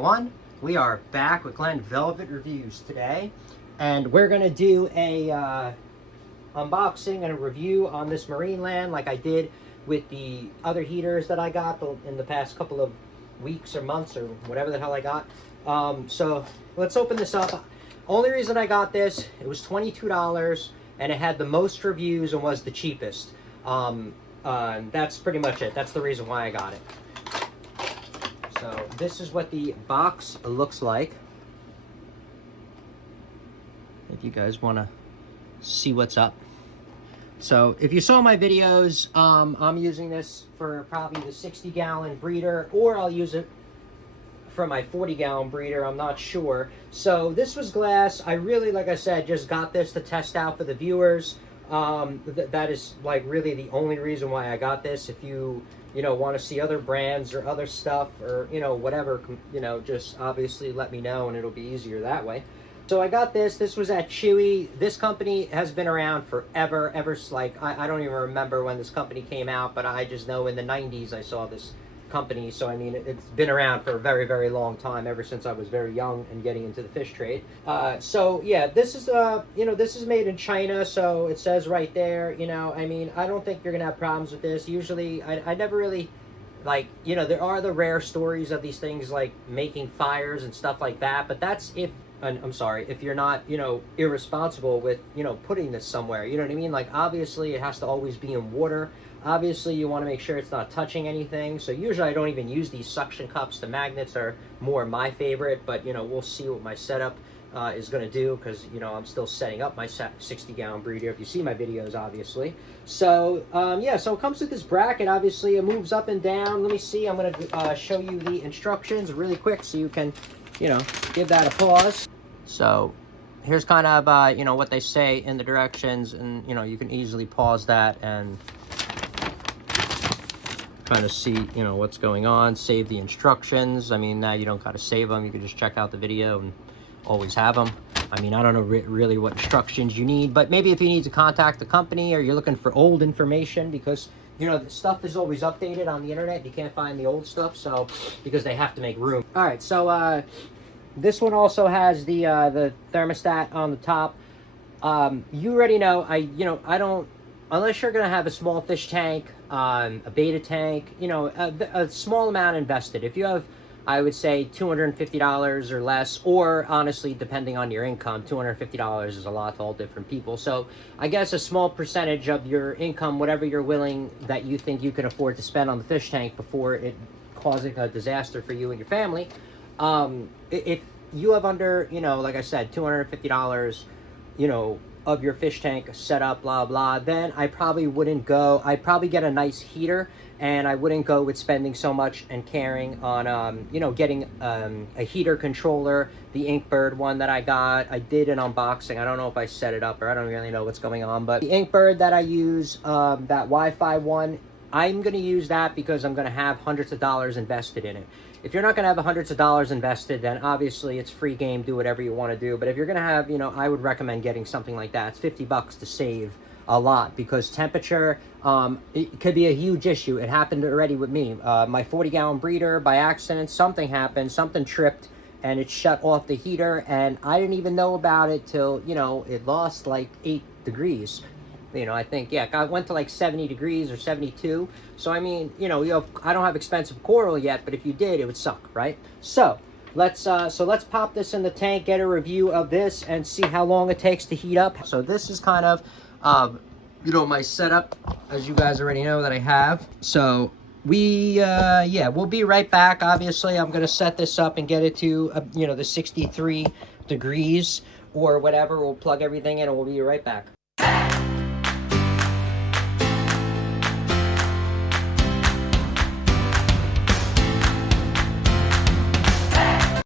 everyone. We are back with Glen Velvet Reviews today, and we're gonna do a unboxing and a review on this Marineland like I did with the other heaters that I got in the past couple of weeks or months or whatever the hell I got. So let's open this up. Only reason I got this, it was $22 and it had the most reviews and was the cheapest. That's pretty much it. That's the reason why I got it. So this is what the box looks like. If you guys want to see what's up. So if you saw my videos, I'm using this for probably the 60-gallon breeder, or I'll use it for my 40-gallon breeder. I'm not sure. So this was glass. I really, like I said, just got this to test out for the viewers. That is like really the only reason why I got this. If you want to see other brands or other stuff or whatever, just obviously let me know and it'll be easier that way. So I got this. This was at Chewy. This company has been around forever. I don't even remember when this company came out, but I just know in the 90s I saw this company. So I mean, it's been around for a very, very long time, ever since I was very young and getting into the fish trade. So yeah, this is this is made in China, so it says right there. I mean, I don't think you're gonna have problems with this. Usually I never really there are the rare stories of these things like making fires and stuff like that, but that's if you're not irresponsible with putting this somewhere. You know what I mean? Like, obviously it has to always be in water. Obviously you want to make sure it's not touching anything. So usually I don't even use these suction cups. The magnets are more my favorite, but we'll see what my setup is going to do, because I'm still setting up my 60-gallon breeder, if you see my videos, obviously. So yeah, so it comes with this bracket. Obviously it moves up and down. Let me see, I'm going to show you the instructions really quick so you can give that a pause. So here's kind of what they say in the directions, and you can easily pause that and kind of see what's going on. Save the instructions. I mean, now you don't got to save them, you can just check out the video and always have them. I mean, I don't know really what instructions you need, but maybe if you need to contact the company, or you're looking for old information, because the stuff is always updated on the internet. You can't find the old stuff, so because they have to make room. All right, so this one also has the thermostat on the top. You already know, I don't, unless you're gonna have a small fish tank, a beta tank, a small amount invested. If you have, I would say $250 or less, or honestly, depending on your income, $250 is a lot to all different people. So I guess a small percentage of your income, whatever you're willing, that you think you can afford to spend on the fish tank before it causing a disaster for you and your family. If you have under, like I said, $250, of your fish tank set up, blah, blah, then I probably wouldn't go. I'd probably get a nice heater, and I wouldn't go with spending so much and carrying on, getting a heater controller, the Inkbird one that I got. I did an unboxing. I don't know if I set it up, or I don't really know what's going on, but the Inkbird that I use, that Wi-Fi one, I'm going to use that because I'm going to have hundreds of dollars invested in it. If you're not going to have hundreds of dollars invested, then obviously it's free game, do whatever you want to do. But if you're going to have, I would recommend getting something like that. It's $50 to save a lot, because temperature, it could be a huge issue. It happened already with me. My 40-gallon breeder, by accident, something happened, something tripped, and it shut off the heater, and I didn't even know about it till, it lost like 8 degrees. I think, yeah, I went to like 70 degrees or 72. So, I mean, I don't have expensive coral yet, but if you did, it would suck, right? So, let's pop this in the tank, get a review of this, and see how long it takes to heat up. So, this is kind of, my setup, as you guys already know that I have. So, yeah, we'll be right back. Obviously, I'm going to set this up and get it to, the 63 degrees or whatever. We'll plug everything in and we'll be right back.